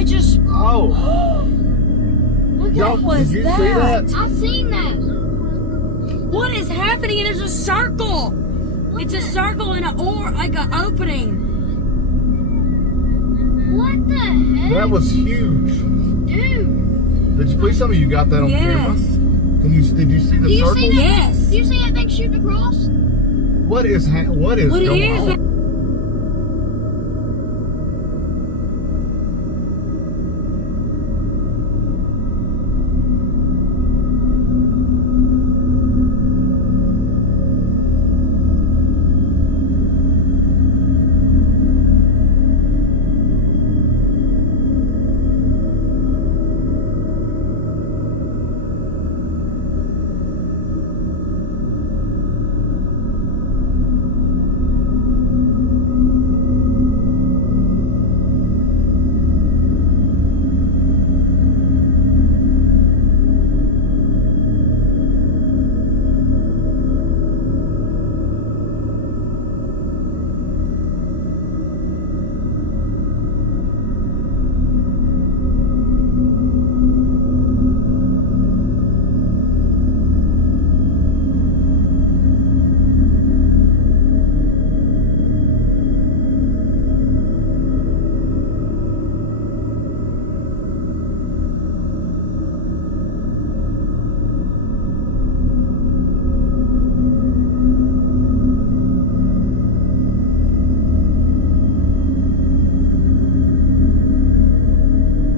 I just... Oh. What was did you that? see that? I've seen that. What is happening? And there's a circle. It's a circle and like an opening. What the heck? That was huge. Dude. Did you please tell me you got that on camera? Yes. Did you see the Do you circle? see that? Yes. Do you see that thing shooting across? What is What going is on? it?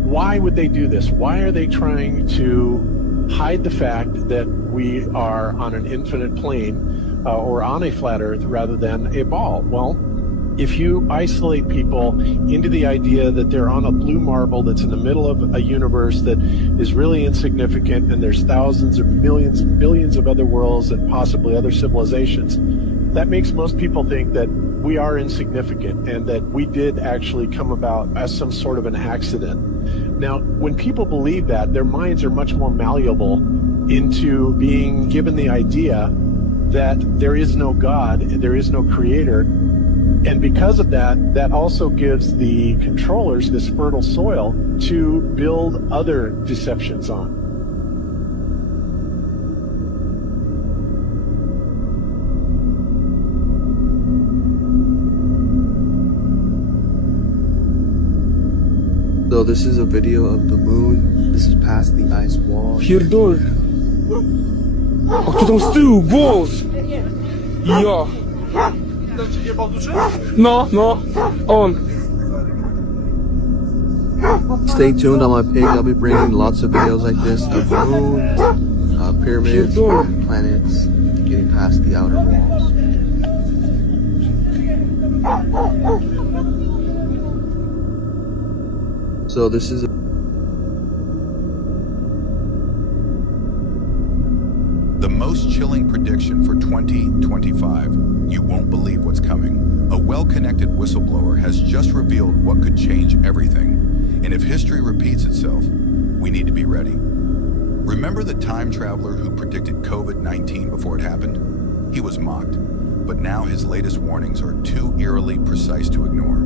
Why would they do this? Why are they trying to hide the fact that we are on an infinite plane or on a flat earth rather than a ball? Well, if you isolate people into the idea that they're on a blue marble that's in the middle of a universe that is really insignificant and there's thousands or millions and billions of other worlds and possibly other civilizations, that makes most people think that we are insignificant and that we did actually come about as some sort of an accident. Now, when people believe that, their minds are much more malleable into being given the idea that there is no God, there is no creator. And because of that, that also gives the controllers this fertile soil to build other deceptions on. So this is a video of the moon. This is past the ice wall. Pierdol. O, tu tam z tyłu, głos! Ja. No, on. Stay tuned on my page. I'll be bringing lots of videos like this of the moon, pyramids, planets, getting past the outer walls. So this is the most chilling prediction for 2025. You won't believe what's coming. A well-connected whistleblower has just revealed what could change everything. And if history repeats itself, we need to be ready. Remember the time traveler who predicted COVID-19 before it happened? He was mocked, but now his latest warnings are too eerily precise to ignore.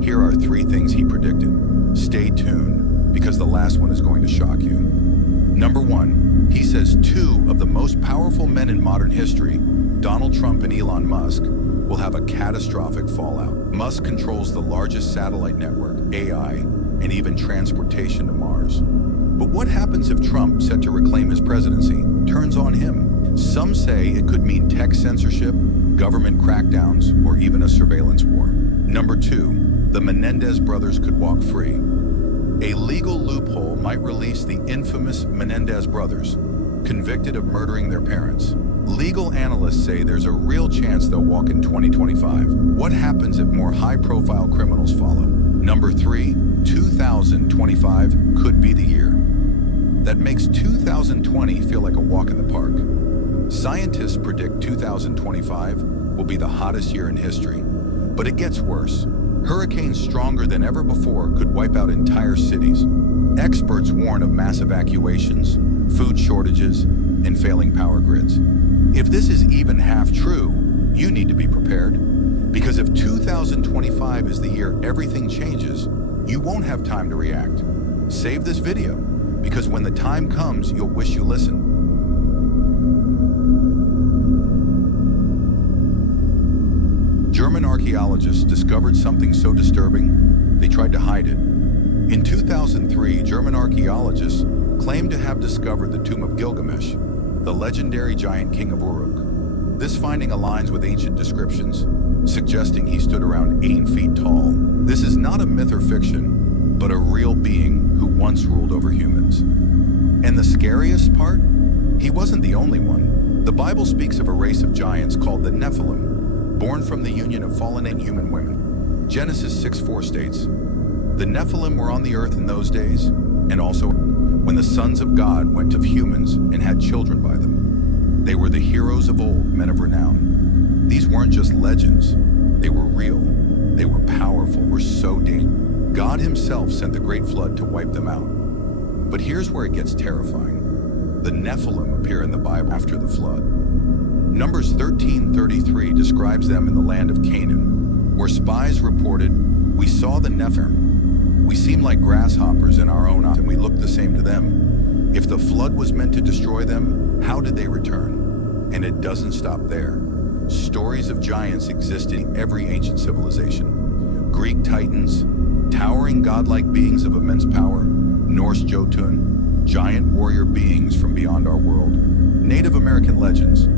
Here are 3 things he predicted. Stay tuned, because the last one is going to shock you. Number 1, he says 2 of the most powerful men in modern history, Donald Trump and Elon Musk, will have a catastrophic fallout. Musk controls the largest satellite network, AI, and even transportation to Mars. But what happens if Trump, set to reclaim his presidency, turns on him? Some say it could mean tech censorship, government crackdowns, or even a surveillance war. Number 2, the Menendez brothers could walk free. A legal loophole might release the infamous Menendez brothers, convicted of murdering their parents. Legal analysts say there's a real chance they'll walk in 2025. What happens if more high-profile criminals follow? Number 3, 2025 could be the year. That makes 2020 feel like a walk in the park. Scientists predict 2025 will be the hottest year in history. But it gets worse. Hurricanes stronger than ever before could wipe out entire cities. Experts warn of mass evacuations, food shortages, and failing power grids. If this is even half true, you need to be prepared. Because if 2025 is the year everything changes, you won't have time to react. Save this video, because when the time comes, you'll wish you listened. German archaeologists discovered something so disturbing, they tried to hide it. In 2003, German archaeologists claimed to have discovered the tomb of Gilgamesh, the legendary giant king of Uruk. This finding aligns with ancient descriptions, suggesting he stood around 8 feet tall. This is not a myth or fiction, but a real being who once ruled over humans. And the scariest part? He wasn't the only one. The Bible speaks of a race of giants called the Nephilim, born from the union of fallen and human women. Genesis 6:4 states, "The Nephilim were on the earth in those days, and also when the sons of God went to humans and had children by them. They were the heroes of old, men of renown." These weren't just legends, they were real. They were powerful, were so dangerous. God himself sent the great flood to wipe them out. But here's where it gets terrifying. The Nephilim appear in the Bible after the flood. Numbers 13:33 describes them in the land of Canaan, where spies reported, "We saw the Nephilim. We seem like grasshoppers in our own eyes, and we look the same to them. If the flood was meant to destroy them, how did they return?" And it doesn't stop there. Stories of giants exist in every ancient civilization. Greek titans, towering godlike beings of immense power, Norse Jotun, giant warrior beings from beyond our world, Native American legends,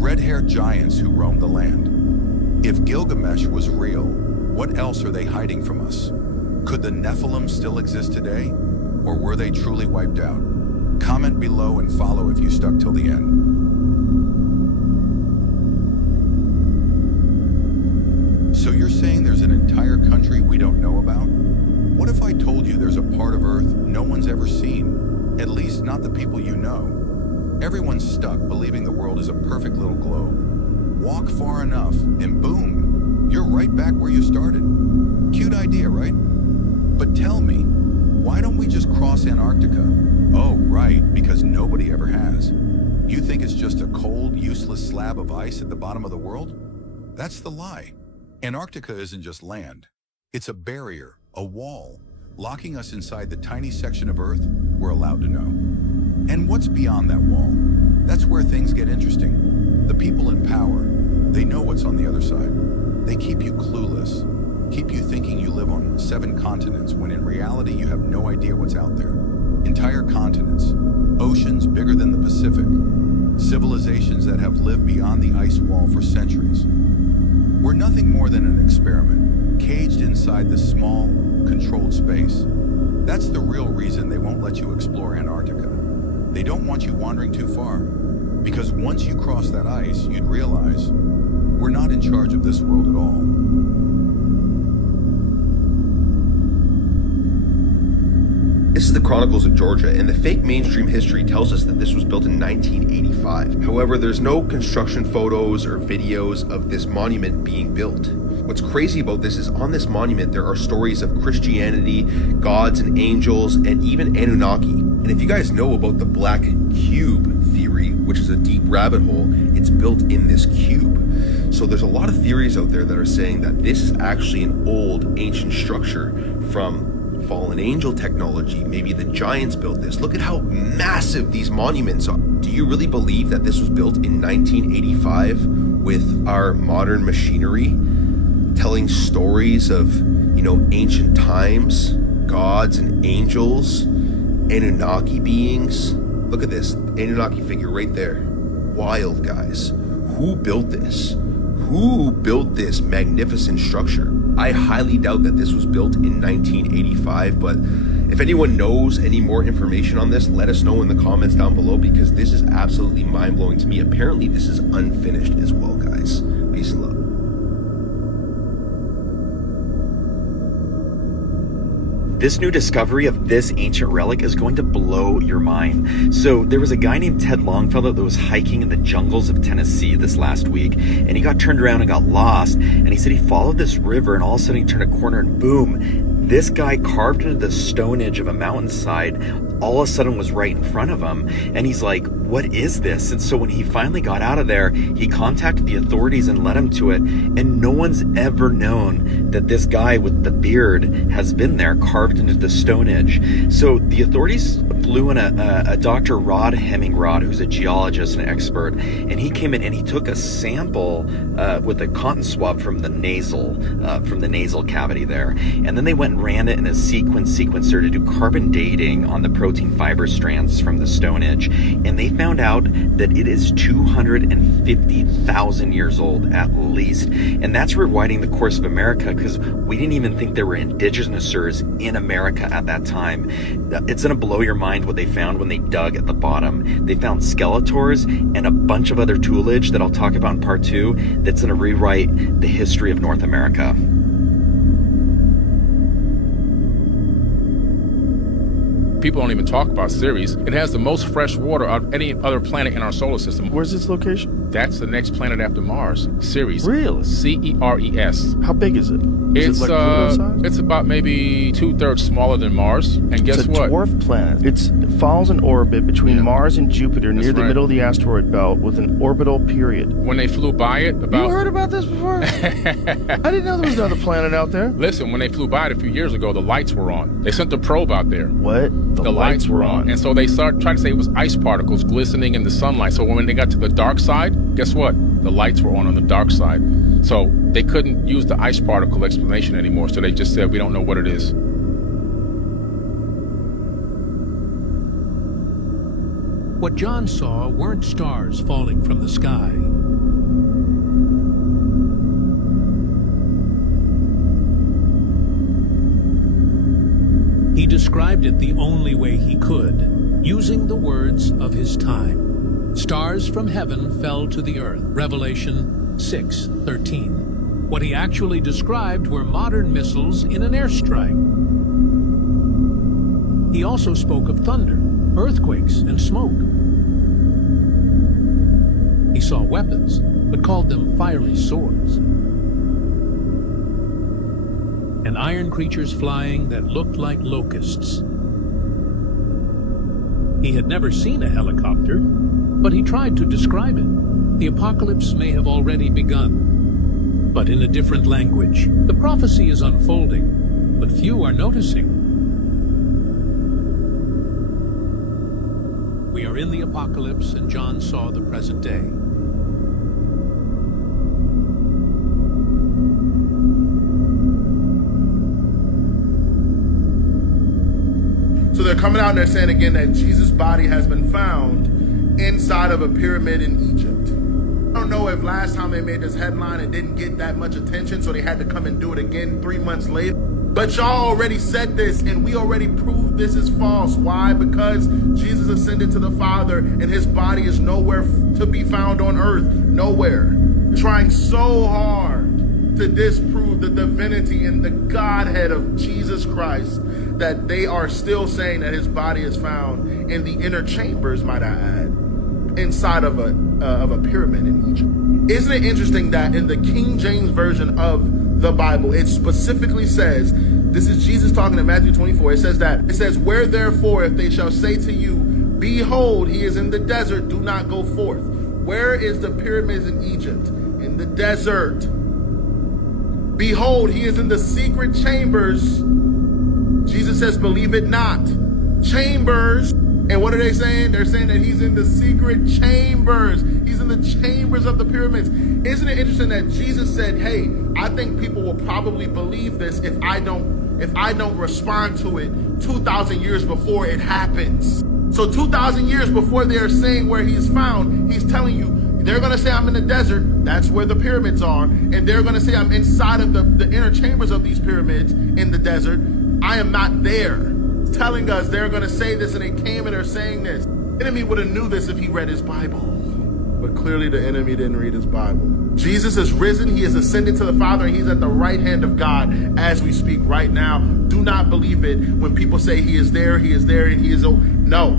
red-haired giants who roamed the land. If Gilgamesh was real, what else are they hiding from us? Could the Nephilim still exist today? Or were they truly wiped out? Comment below and follow if you stuck till the end. So you're saying there's an entire country we don't know about? What if I told you there's a part of Earth no one's ever seen? At least not the people you know. Everyone's stuck believing the world is a perfect little globe. Walk far enough and boom, you're right back where you started. Cute idea, right? But tell me, why don't we just cross Antarctica? Oh, right, because nobody ever has. You think it's just a cold, useless slab of ice at the bottom of the world? That's the lie. Antarctica isn't just land. It's a barrier, a wall, locking us inside the tiny section of Earth we're allowed to know. And what's beyond that wall? That's where things get interesting. The people in power, they know what's on the other side. They keep you clueless, keep you thinking you live on 7 continents when in reality you have no idea what's out there. Entire continents, oceans bigger than the Pacific, civilizations that have lived beyond the ice wall for centuries. We're nothing more than an experiment, caged inside this small, controlled space. That's the real reason they won't let you explore Antarctica. They don't want you wandering too far, because once you cross that ice, you'd realize we're not in charge of this world at all. This is the Chronicles of Georgia, and the fake mainstream history tells us that this was built in 1985. However, there's no construction photos or videos of this monument being built. What's crazy about this is on this monument there are stories of Christianity, gods and angels, and even Anunnaki. And if you guys know about the black cube theory, which is a deep rabbit hole, it's built in this cube. So there's a lot of theories out there that are saying that this is actually an old ancient structure from fallen angel technology. Maybe the giants built this. Look at how massive these monuments are. Do you really believe that this was built in 1985 with our modern machinery, telling stories of, ancient times, gods and angels, Anunnaki beings? Look at this Anunnaki figure right there. Wild, guys. Who built this? Who built this magnificent structure? I highly doubt that this was built in 1985, but if anyone knows any more information on this, let us know in the comments down below, because this is absolutely mind-blowing to me. Apparently this is unfinished as well, guys. Peace and love. This new discovery of this ancient relic is going to blow your mind. So there was a guy named Ted Longfellow that was hiking in the jungles of Tennessee this last week, and he got turned around and got lost, and he said he followed this river, and all of a sudden he turned a corner and boom, this guy carved into the stone edge of a mountainside all of a sudden was right in front of him. And he's like, what is this? And so when he finally got out of there, he contacted the authorities and led him to it. And no one's ever known that this guy with the beard has been there, carved into the stone edge. So the authorities flew in a Dr. Rod Hemmingrod, who's a geologist and expert, and he came in and he took a sample with a cotton swab from the nasal cavity there, and then they went and ran it in a sequencer to do carbon dating on the protein fiber strands from the Stone Age, and they found out that it is 250,000 years old at least, and that's rewriting the course of America, because we didn't even think there were indigenoursers in America at that time. It's gonna blow your mind what they found when they dug at the bottom. They found skeletors and a bunch of other toolage that I'll talk about in part 2 that's going to rewrite the history of North America. People don't even talk about Ceres. It has the most fresh water of any other planet in our solar system. Where's this location? That's the next planet after Mars, Ceres. Really? Ceres. How big is it? It's like Pluto size? It's about maybe 2/3 smaller than Mars. And guess it's a what? dwarf planet. It follows an orbit between Mars and Jupiter near the middle of the asteroid belt with an orbital period. When they flew by it, You heard about this before? I didn't know there was another planet out there. Listen, when they flew by it a few years ago, the lights were on. They sent the probe out there. What? The lights were on. And so they started trying to say it was ice particles glistening in the sunlight. So when they got to the dark side, guess what? The lights were on the dark side. So they couldn't use the ice particle explanation anymore. So they just said, we don't know what it is. What John saw weren't stars falling from the sky. He described it the only way he could, using the words of his time. Stars from heaven fell to the earth, Revelation 6:13. What he actually described were modern missiles in an airstrike. He also spoke of thunder, earthquakes, and smoke. He saw weapons, but called them fiery swords. And iron creatures flying that looked like locusts. He had never seen a helicopter, but he tried to describe it. The apocalypse may have already begun, but in a different language. The prophecy is unfolding, but few are noticing. We are in the apocalypse, and John saw the present day. So they're coming out and they're saying again that Jesus' body has been found inside of a pyramid in Egypt. I don't know if last time they made this headline it didn't get that much attention, so they had to come and do it again 3 months later. But y'all already said this, and we already proved this is false. Why? Because Jesus ascended to the Father, and his body is nowhere to be found on earth. Nowhere. Trying so hard to disprove the divinity and the Godhead of Jesus Christ that they are still saying that his body is found in the inner chambers, might I add, inside of a pyramid in Egypt. Isn't it interesting that in the King James Version of the Bible, it specifically says, this is Jesus talking in Matthew 24, it says, where therefore if they shall say to you, behold, he is in the desert, do not go forth. Where is the pyramids in Egypt? In the desert. Behold, he is in the secret chambers. Jesus says, believe it not. Chambers. And what are they saying? They're saying that he's in the secret chambers. He's in the chambers of the pyramids. Isn't it interesting that Jesus said, hey, I think people will probably believe this if I don't respond to it 2,000 years before it happens. So 2,000 years before they're saying where he's found, he's telling you, they're going to say I'm in the desert. That's where the pyramids are. And they're going to say I'm inside of the inner chambers of these pyramids in the desert. I am not there. It's telling us they're going to say this, and they came and they're saying this. The enemy would have knew this if he read his Bible. But clearly the enemy didn't read his Bible. Jesus is risen. He is ascended to the Father, and he's at the right hand of God as we speak right now. Do not believe it when people say he is there, and he is... No.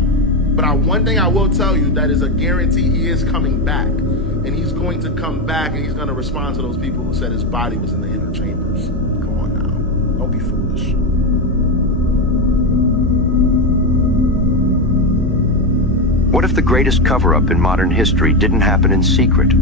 But one thing I will tell you that is a guarantee, he is coming back. And he's going to come back, and he's going to respond to those people who said his body was in the inner chambers. Come on now. Don't be foolish. What if the greatest cover-up in modern history didn't happen in secret,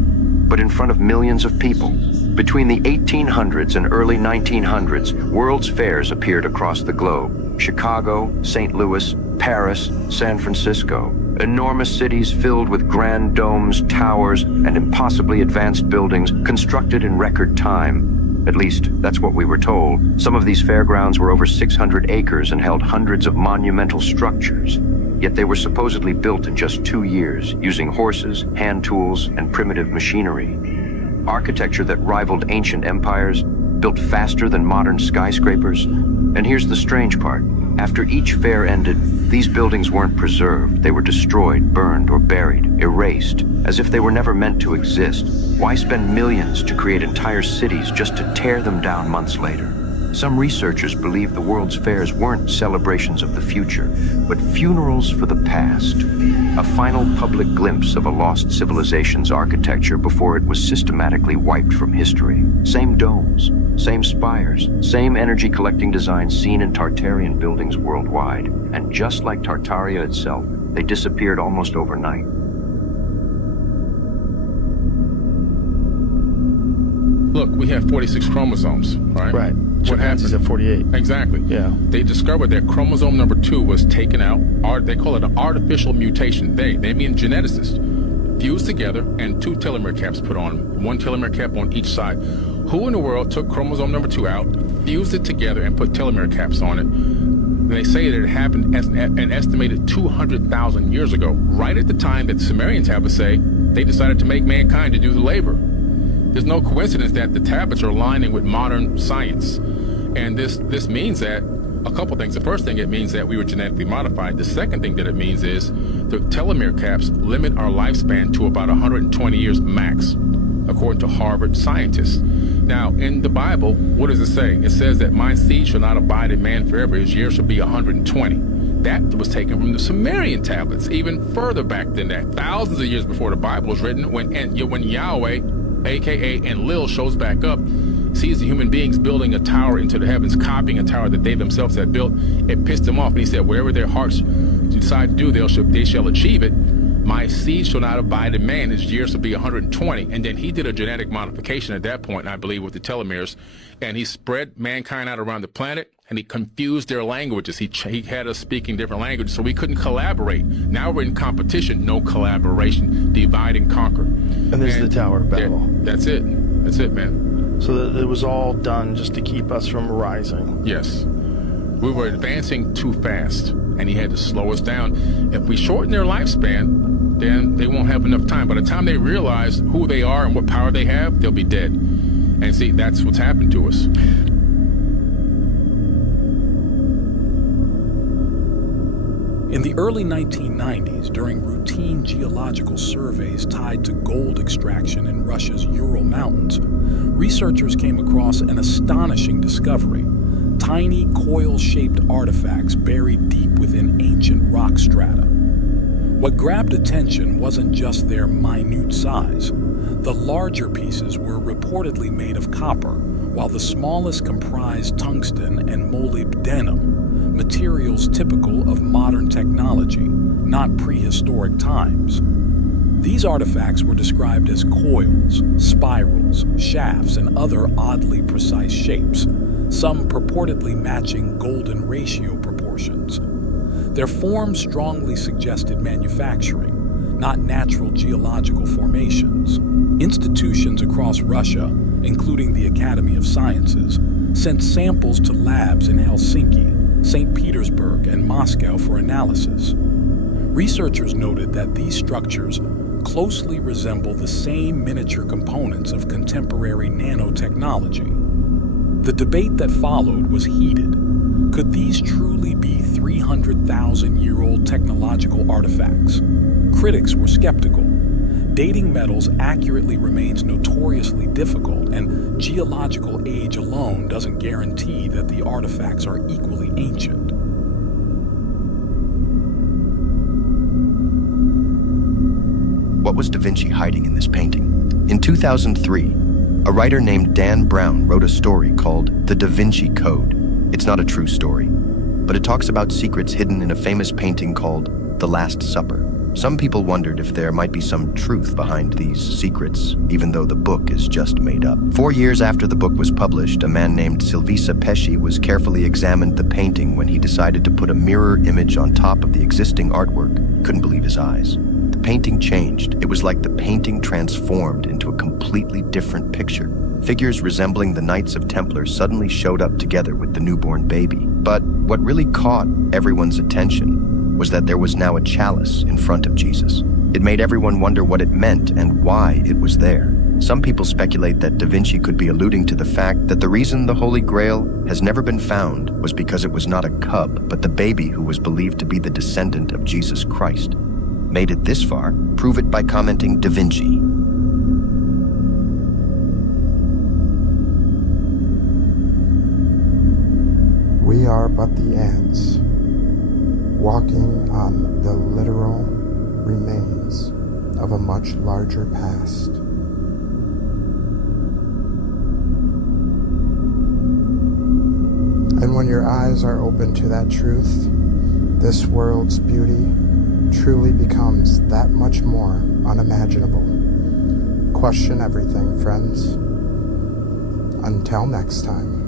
but in front of millions of people? Between the 1800s and early 1900s, World's Fairs appeared across the globe. Chicago, St. Louis, Paris, San Francisco. Enormous cities filled with grand domes, towers, and impossibly advanced buildings constructed in record time. At least, that's what we were told. Some of these fairgrounds were over 600 acres and held hundreds of monumental structures. Yet they were supposedly built in just 2 years, using horses, hand tools, and primitive machinery. Architecture that rivaled ancient empires, built faster than modern skyscrapers. And here's the strange part. After each fair ended, these buildings weren't preserved. They were destroyed, burned, or buried, erased, as if they were never meant to exist. Why spend millions to create entire cities just to tear them down months later? Some researchers believe the World's Fairs weren't celebrations of the future, but funerals for the past. A final public glimpse of a lost civilization's architecture before it was systematically wiped from history. Same domes, same spires, same energy-collecting designs seen in Tartarian buildings worldwide. And just like Tartaria itself, they disappeared almost overnight. Look, we have 46 chromosomes, right? Right. What happened? At 48. Exactly. Yeah. They discovered that chromosome number 2 was taken out. They call it an artificial mutation. They mean geneticists, fused together and 2 telomere caps put on, 1 telomere cap on each side. Who in the world took chromosome number 2 out, fused it together, and put telomere caps on it? And they say that it happened as an estimated 200,000 years ago, right at the time that the Sumerian tablets say they decided to make mankind to do the labor. There's no coincidence that the tablets are aligning with modern science. And this means that a couple things. The first thing, it means that we were genetically modified. The second thing that it means is the telomere caps limit our lifespan to about 120 years max, according to Harvard scientists. Now, in the Bible, what does it say? It says that my seed shall not abide in man forever. His years shall be 120. That was taken from the Sumerian tablets, even further back than that. Thousands of years before the Bible was written, when Yahweh, aka Enlil, shows back up, sees the human beings building a tower into the heavens, copying a tower that they themselves had built. It pissed them off, and he said, wherever their hearts decide to do, they shall achieve it. My seed shall not abide in man, his years shall be 120. And then he did a genetic modification at that point, I believe, with the telomeres, and he spread mankind out around the planet, and he confused their languages. He had us speaking different languages, so we couldn't collaborate. Now we're in competition, no collaboration, divide and conquer. And there's the Tower of Babel. That's it, man. So it was all done just to keep us from rising. Yes. We were advancing too fast, and he had to slow us down. If we shorten their lifespan, then they won't have enough time. By the time they realize who they are and what power they have, they'll be dead. And see, that's what's happened to us. In the early 1990s, during routine geological surveys tied to gold extraction in Russia's Ural Mountains, researchers came across an astonishing discovery: tiny coil-shaped artifacts buried deep within ancient rock strata. What grabbed attention wasn't just their minute size. The larger pieces were reportedly made of copper, while the smallest comprised tungsten and molybdenum, materials typical of modern technology, not prehistoric times. These artifacts were described as coils, spirals, shafts, and other oddly precise shapes, some purportedly matching golden ratio proportions. Their form strongly suggested manufacturing, not natural geological formations. Institutions across Russia, including the Academy of Sciences, sent samples to labs in Helsinki, St. Petersburg, and Moscow for analysis. Researchers noted that these structures closely resemble the same miniature components of contemporary nanotechnology. The debate that followed was heated. Could these truly be 300,000-year-old technological artifacts? Critics were skeptical. Dating metals accurately remains notoriously difficult, and geological age alone doesn't guarantee that the artifacts are equally ancient. What was Da Vinci hiding in this painting? In 2003, a writer named Dan Brown wrote a story called The Da Vinci Code. It's not a true story, but it talks about secrets hidden in a famous painting called The Last Supper. Some people wondered if there might be some truth behind these secrets, even though the book is just made up. 4 years after the book was published, a man named Silvisa Pesci was carefully examined the painting when he decided to put a mirror image on top of the existing artwork. He couldn't believe his eyes. The painting changed. It was like the painting transformed into a completely different picture. Figures resembling the Knights of Templar suddenly showed up together with the newborn baby. But what really caught everyone's attention was that there was now a chalice in front of Jesus. It made everyone wonder what it meant and why it was there. Some people speculate that Da Vinci could be alluding to the fact that the reason the Holy Grail has never been found was because it was not a cub, but the baby who was believed to be the descendant of Jesus Christ. Made it this far? Prove it by commenting Da Vinci. We are but the ants, walking on the literal remains of a much larger past. And when your eyes are open to that truth, this world's beauty truly becomes that much more unimaginable. Question everything, friends. Until next time.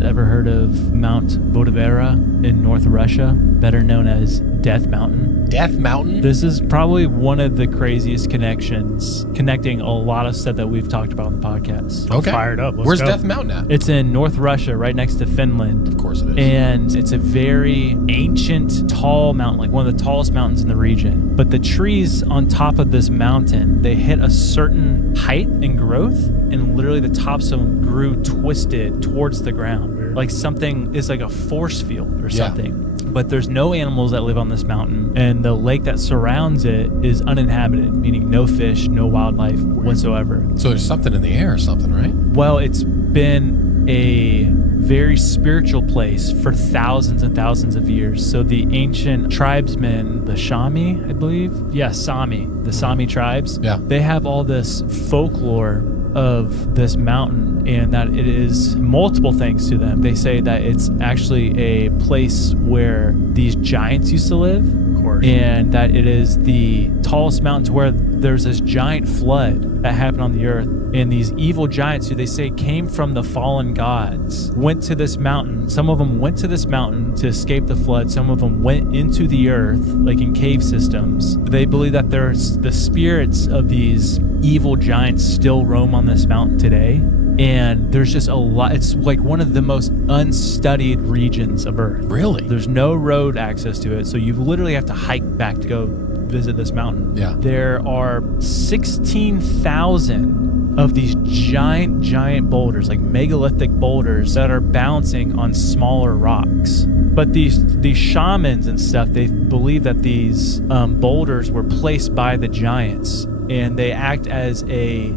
Ever heard of Mount Vodavera in North Russia, better known as Death Mountain? Death Mountain? This is probably one of the craziest connections, connecting a lot of stuff that we've talked about on the podcast. Okay. Fired up. Where's Death Mountain at? It's in North Russia, right next to Finland. Of course it is. And it's a very ancient, tall mountain, like one of the tallest mountains in the region. But the trees on top of this mountain, they hit a certain height and growth, and literally the tops of them grew twisted towards the ground. Like something is like a force field or something. But there's no animals that live on this mountain, and the lake that surrounds it is uninhabited, meaning no fish, no wildlife whatsoever. So there's something in the air or something, right? Well, it's been a very spiritual place for thousands and thousands of years. So the ancient tribesmen, the Sami, I believe? Yeah, Sami. The Sami tribes. Yeah. They have all this folklore of this mountain, and that it is multiple things to them. They say that it's actually a place where these giants used to live, Of course. and that it is the tallest mountain to where there's this giant flood that happened on the earth, and these evil giants who they say came from the fallen gods went to this mountain. Some of them went to this mountain to escape the flood. Some of them went into the earth, like in cave systems. They believe that there's the spirits of these evil giants still roam on this mountain today. And there's just a lot. It's like one of the most unstudied regions of Earth. Really? There's no road access to it. So you literally have to hike back to go visit this mountain. Yeah. There are 16,000 of these giant boulders, like megalithic boulders that are bouncing on smaller rocks. But these shamans and stuff, they believe that these boulders were placed by the giants, and they act as a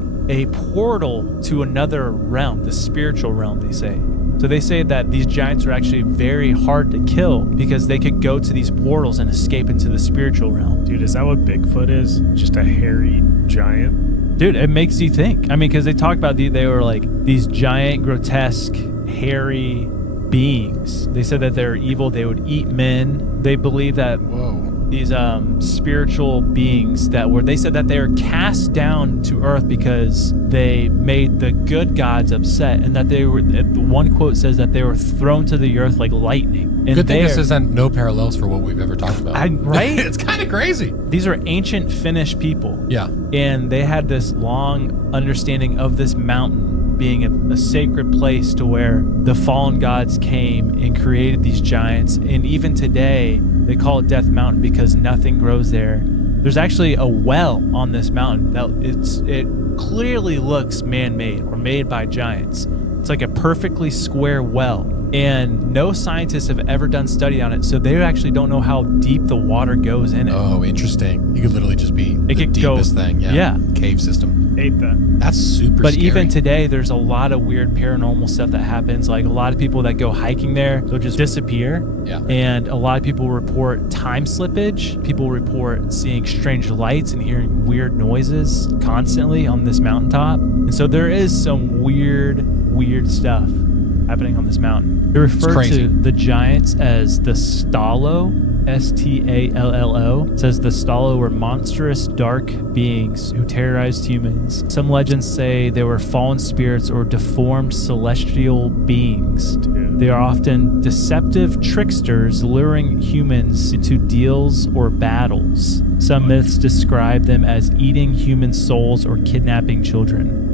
portal to another realm, the spiritual realm, they say. So they say that these giants are actually very hard to kill because they could go to these portals and escape into the spiritual realm. Dude, is that what Bigfoot is? Just a hairy giant? Dude, it makes you think. I mean, because they talk about they were like these giant, grotesque, hairy beings. They said that they're evil. They would eat men. They believe that these spiritual beings they said that they were cast down to earth because they made the good gods upset, and that they were, one quote says that they were thrown to the earth like lightning. And good thing this isn't no parallels for what we've ever talked about. Right? It's kind of crazy. These are ancient Finnish people. Yeah. And they had this long understanding of this mountain being a sacred place to where the fallen gods came and created these giants. And even today, they call it Death Mountain because nothing grows there. There's actually a well on this mountain that it clearly looks man-made or made by giants. It's like a perfectly square well. And no scientists have ever done study on it, so they actually don't know how deep the water goes in it. Oh, interesting. It could literally just be the deepest thing. Yeah. Cave system. Hate that. That's super But scary. even today, there's a lot of weird paranormal stuff that happens. Like a lot of people that go hiking there, they'll just disappear. Yeah. And a lot of people report time slippage. People report seeing strange lights and hearing weird noises constantly on this mountaintop. And so there is some weird stuff happening on this mountain. They refer to the giants as the Stallo, S-T-A-L-L-O. It says the Stallo were monstrous, dark beings who terrorized humans. Some legends say they were fallen spirits or deformed celestial beings. They are often deceptive tricksters luring humans into deals or battles. Some myths describe them as eating human souls or kidnapping children.